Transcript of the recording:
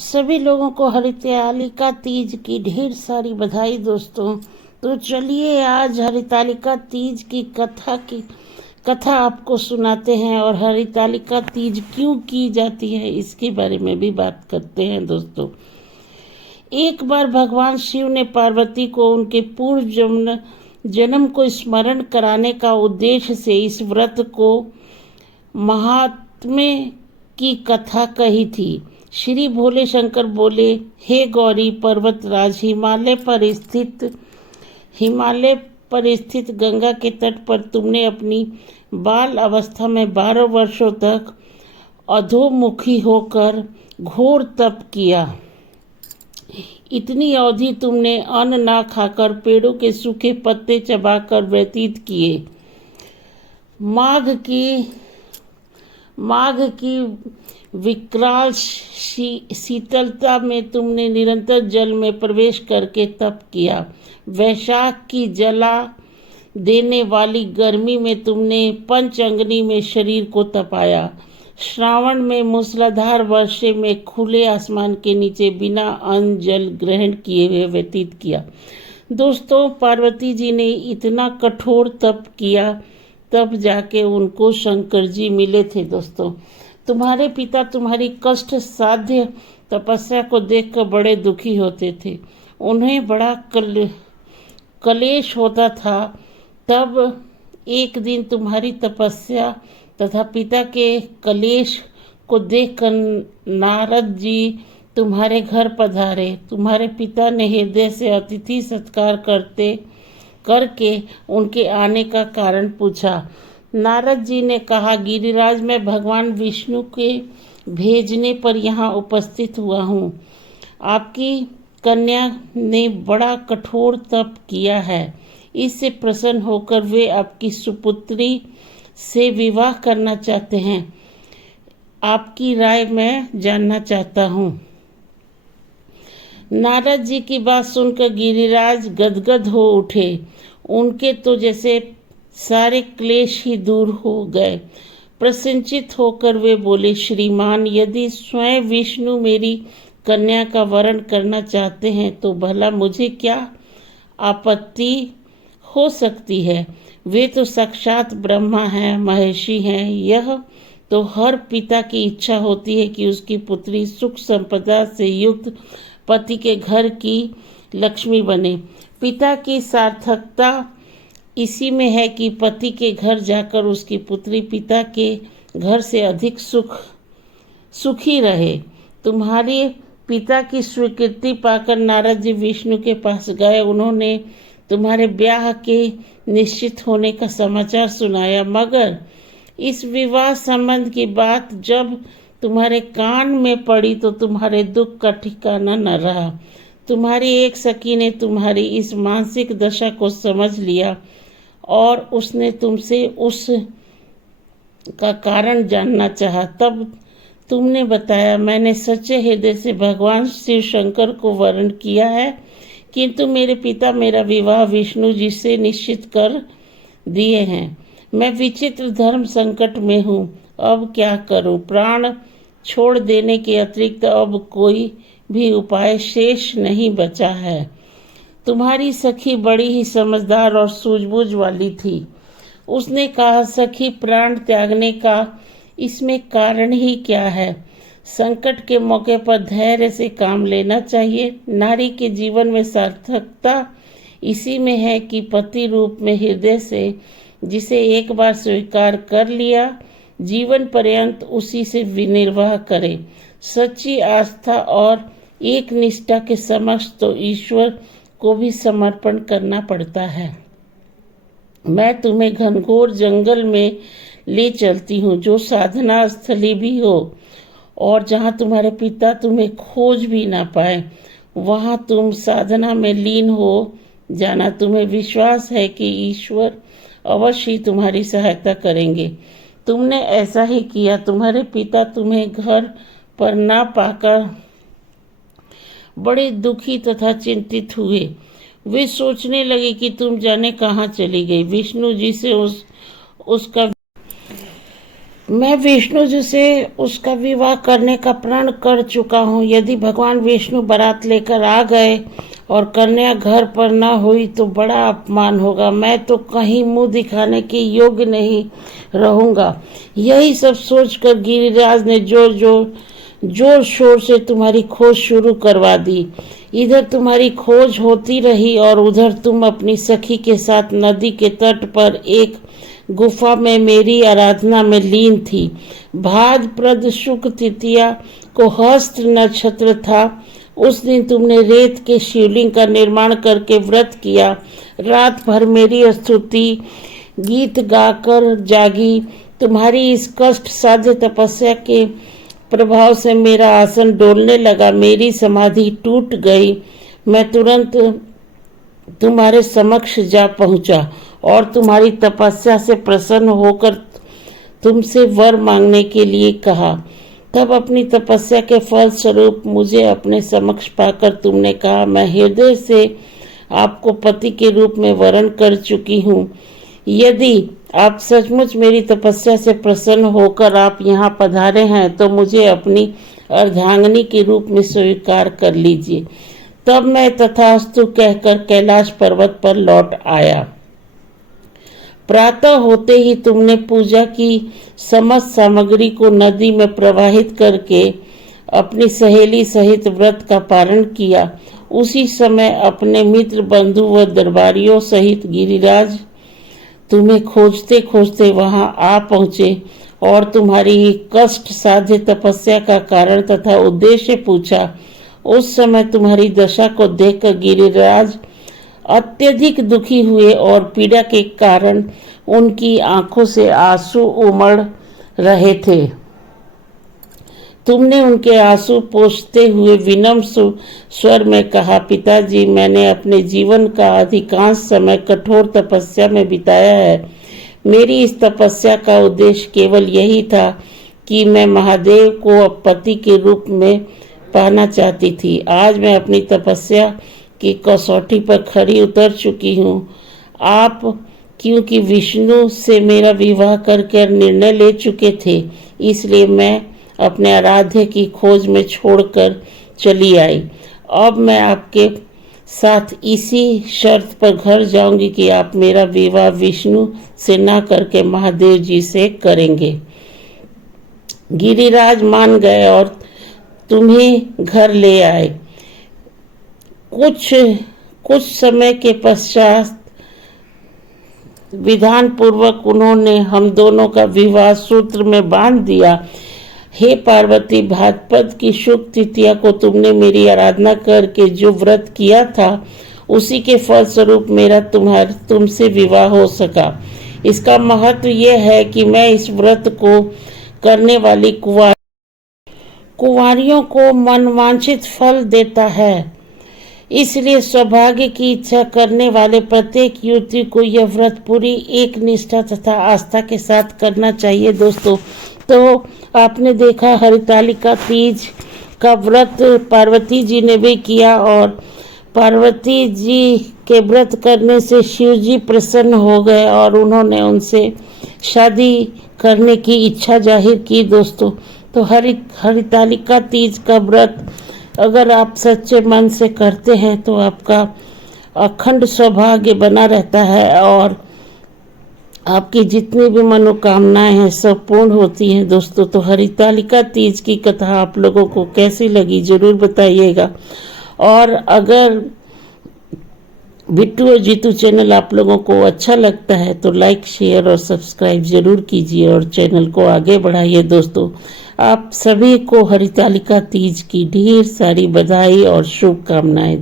सभी लोगों को हरितालिका तीज की ढेर सारी बधाई दोस्तों। तो चलिए आज हरितालिका तीज की कथा आपको सुनाते हैं और हरितालिका तीज क्यों की जाती है इसके बारे में भी बात करते हैं दोस्तों। एक बार भगवान शिव ने पार्वती को उनके पूर्व जन्म को स्मरण कराने का उद्देश्य से इस व्रत को महात्म्य की कथा कही थी। श्री भोले शंकर बोले, हे गौरी पर्वतराज, हिमालय पर स्थित गंगा के तट पर तुमने अपनी बाल अवस्था में 12 वर्षों तक अधोमुखी होकर घोर तप किया। इतनी अवधि तुमने अन्न ना खाकर पेड़ों के सूखे पत्ते चबाकर व्यतीत किए। माघ की विकराल शीतलता में तुमने निरंतर जल में प्रवेश करके तप किया। वैशाख की जला देने वाली गर्मी में तुमने पंचअंगनी में शरीर को तपाया। श्रावण में मूसलाधार वर्षा में खुले आसमान के नीचे बिना अन्न जल ग्रहण किए हुए व्यतीत किया। दोस्तों, पार्वती जी ने इतना कठोर तप किया, तब जाके उनको शंकर जी मिले थे। दोस्तों, तुम्हारे पिता तुम्हारी कष्ट साध्य तपस्या को देखकर बड़े दुखी होते थे। उन्हें बड़ा कलेश होता था। तब एक दिन तुम्हारी तपस्या तथा पिता के कलेश को देखकर नारद जी तुम्हारे घर पधारे। तुम्हारे पिता ने हृदय से अतिथि सत्कार करके उनके आने का कारण पूछा। नारद जी ने कहा, गिरिराज, मैं भगवान विष्णु के भेजने पर यहाँ उपस्थित हुआ हूँ। आपकी कन्या ने बड़ा कठोर तप किया है। इससे प्रसन्न होकर वे आपकी सुपुत्री से विवाह करना चाहते हैं। आपकी राय मैं जानना चाहता हूँ। नारद जी की बात सुनकर गिरिराज गदगद हो उठे। उनके तो जैसे सारे क्लेश ही दूर हो गए। प्रसन्नचित होकर वे बोले, श्रीमान, यदि स्वयं विष्णु मेरी कन्या का वरण करना चाहते हैं तो भला मुझे क्या आपत्ति हो सकती है। वे तो साक्षात ब्रह्मा हैं, महर्षि हैं। यह तो हर पिता की इच्छा होती है कि उसकी पुत्री सुख संपदा से युक्त पति के घर की लक्ष्मी बने। पिता की सार्थकता इसी में है कि पति के घर जाकर उसकी पुत्री पिता के घर से अधिक सुखी रहे। तुम्हारे पिता की स्वीकृति पाकर नारद जी विष्णु के पास गए। उन्होंने तुम्हारे ब्याह के निश्चित होने का समाचार सुनाया, मगर इस विवाह संबंध की बात जब तुम्हारे कान में पड़ी तो तुम्हारे दुख का ठिकाना न रहा। तुम्हारी एक सखी ने तुम्हारी इस मानसिक दशा को समझ लिया और उसने तुमसे उस का कारण जानना चाहा। तब तुमने बताया, मैंने सच्चे हृदय से भगवान शिव शंकर को वरण किया है, किंतु मेरे पिता मेरा विवाह विष्णु जी से निश्चित कर दिए हैं। मैं विचित्र धर्म संकट में हूँ। अब क्या करूँ? प्राण छोड़ देने के अतिरिक्त अब कोई भी उपाय शेष नहीं बचा है। तुम्हारी सखी बड़ी ही समझदार और सूझबूझ वाली थी। उसने कहा, सखी, प्राण त्यागने का इसमें कारण ही क्या है? संकट के मौके पर धैर्य से काम लेना चाहिए। नारी के जीवन में सार्थकता इसी में है कि पति रूप में हृदय से जिसे एक बार स्वीकार कर लिया, जीवन पर्यंत उसी से विनिर्वाह करे। सच्ची आस्था और एक निष्ठा के समक्ष तो ईश्वर को भी समर्पण करना पड़ता है। मैं तुम्हें घनघोर जंगल में ले चलती हूँ, जो साधना स्थली भी हो, और जहाँ तुम्हारे पिता तुम्हें खोज भी ना पाए, वहाँ तुम साधना में लीन हो जाना। तुम्हें विश्वास है कि ईश्वर अवश्य ही तुम्हारी सहायता करेंगे। तुमने ऐसा ही किया। तुम्हारे पिता तुम्हें घर पर ना पाकर बड़े दुखी तथा चिंतित हुए। वे सोचने लगे कि तुम जाने कहाँ चली गई। विष्णु जी से उसका मैं विष्णु जी से उसका विवाह करने का प्रण कर चुका हूँ। यदि भगवान विष्णु बारात लेकर आ गए और कन्या घर पर न हुई तो बड़ा अपमान होगा। मैं तो कहीं मुंह दिखाने के योग्य नहीं रहूंगा। यही सब सोचकर गिरिराज ने जोर शोर से तुम्हारी खोज शुरू करवा दी। इधर तुम्हारी खोज होती रही और उधर तुम अपनी सखी के साथ नदी के तट पर एक गुफा में मेरी आराधना में लीन थी। भाद्रपद शुक्ल तृतीया को हस्त नक्षत्र था। उस दिन तुमने रेत के शिवलिंग का निर्माण करके व्रत किया। रात भर मेरी स्तुति गीत गाकर जागी। तुम्हारी इस कष्ट साध्य तपस्या के प्रभाव से मेरा आसन डोलने लगा, मेरी समाधि टूट गई। मैं तुरंत तुम्हारे समक्ष जा पहुंचा और तुम्हारी तपस्या से प्रसन्न होकर तुमसे वर मांगने के लिए कहा। तब अपनी तपस्या के फल स्वरूप मुझे अपने समक्ष पाकर तुमने कहा, मैं हृदय से आपको पति के रूप में वरण कर चुकी हूँ। यदि आप सचमुच मेरी तपस्या से प्रसन्न होकर आप यहाँ पधारे हैं तो मुझे अपनी अर्धांगिनी के रूप में स्वीकार कर लीजिए। तब मैं तथास्तु कहकर कैलाश पर्वत पर लौट आया। प्रातः होते ही तुमने पूजा की समस्त सामग्री को नदी में प्रवाहित करके अपनी सहेली सहित व्रत का पारण किया। उसी समय अपने मित्र बंधु व दरबारियों सहित गिरिराज तुम्हें खोजते खोजते वहां आ पहुंचे और तुम्हारी कष्ट साध्य तपस्या का कारण तथा उद्देश्य पूछा। उस समय तुम्हारी दशा को देखकर गिरिराज अत्यधिक दुखी हुए और पीड़ा के कारण उनकी आंखों से आंसू उमड़ रहे थे। तुमने उनके आंसू पोंछते हुए विनम्र स्वर में कहा, पिताजी, मैंने अपने जीवन का अधिकांश समय कठोर तपस्या में बिताया है। मेरी इस तपस्या का उद्देश्य केवल यही था कि मैं महादेव को पति के रूप में पाना चाहती थी। आज मैं अपनी तपस्या की कसौटी पर खरी उतर चुकी हूँ। आप क्योंकि विष्णु से मेरा विवाह करके निर्णय ले चुके थे, इसलिए मैं अपने आराध्य की खोज में छोड़कर चली आई। अब मैं आपके साथ इसी शर्त पर घर जाऊंगी कि आप मेरा विवाह विष्णु से ना करके महादेव जी से करेंगे। गिरिराज मान गए और तुम्हें घर ले आए। कुछ समय के पश्चात विधान पूर्वक उन्होंने हम दोनों का विवाह सूत्र में बांध दिया। हे पार्वती, भाद्रपद की शुक्ल तृतीया को तुमने मेरी आराधना करके जो व्रत किया था उसी के फल स्वरूप मेरा तुमसे विवाह हो सका। इसका महत्व यह है कि मैं इस व्रत को करने वाली कुंवारियों को मनवांछित फल देता है। इसलिए सौभाग्य की इच्छा करने वाले प्रत्येक युवती को यह व्रत पूरी एक निष्ठा तथा आस्था के साथ करना चाहिए। दोस्तों, तो आपने देखा हरितालिका तीज का व्रत पार्वती जी ने भी किया और पार्वती जी के व्रत करने से शिव जी प्रसन्न हो गए और उन्होंने उनसे शादी करने की इच्छा जाहिर की। दोस्तों, तो हरितालिका तीज का व्रत अगर आप सच्चे मन से करते हैं तो आपका अखंड सौभाग्य बना रहता है और आपकी जितनी भी मनोकामनाएं हैं सब पूर्ण होती हैं। दोस्तों, तो हरितालिका तीज की कथा आप लोगों को कैसी लगी जरूर बताइएगा। और अगर बिट्टू और जीतू चैनल आप लोगों को अच्छा लगता है तो लाइक, शेयर और सब्सक्राइब जरूर कीजिए और चैनल को आगे बढ़ाइए। दोस्तों, आप सभी को हरितालिका तीज की ढेर सारी बधाई और शुभकामनाएं।